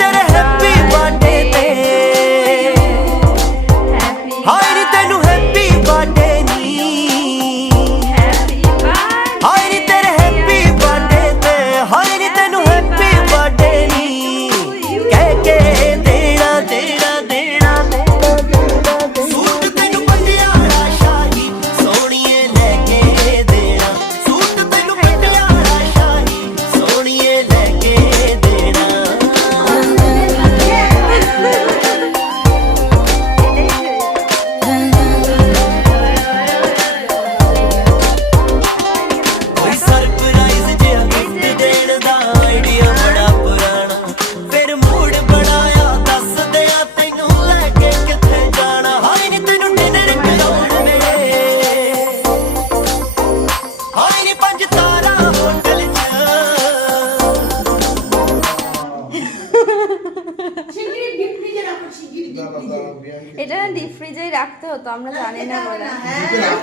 तेरे happy birthday ते हाय नी तेनू हैप्पी बर्थडे नी हाय नी तेरे हैप्पी बर्थडे ते हाय नी तेनू हैप्पी बर्थडे नी कह के देना देना देना सूट तेनू पटियाला शाही सोहणीए लेके देना सूट तेनू पटियाला शाही सोहणीए लेके देना कोई सरप्राइज जिहा गिफ्ट देण दा आइडिया बड़ा पुराना फिर मूड बनाया दस दिया तैनू लैके किथे जाना हाय नी तैनू डिनर कराउण वे हाय नी 5 तारा होटल च শিগগিরই ডিপ ফ্রিজে রাখো শিগগিরই ডিপ ফ্রিজে এটা ডিপ ফ্রিজেই রাখতে হতো, আমরা জানি না বলে। হ্যাঁ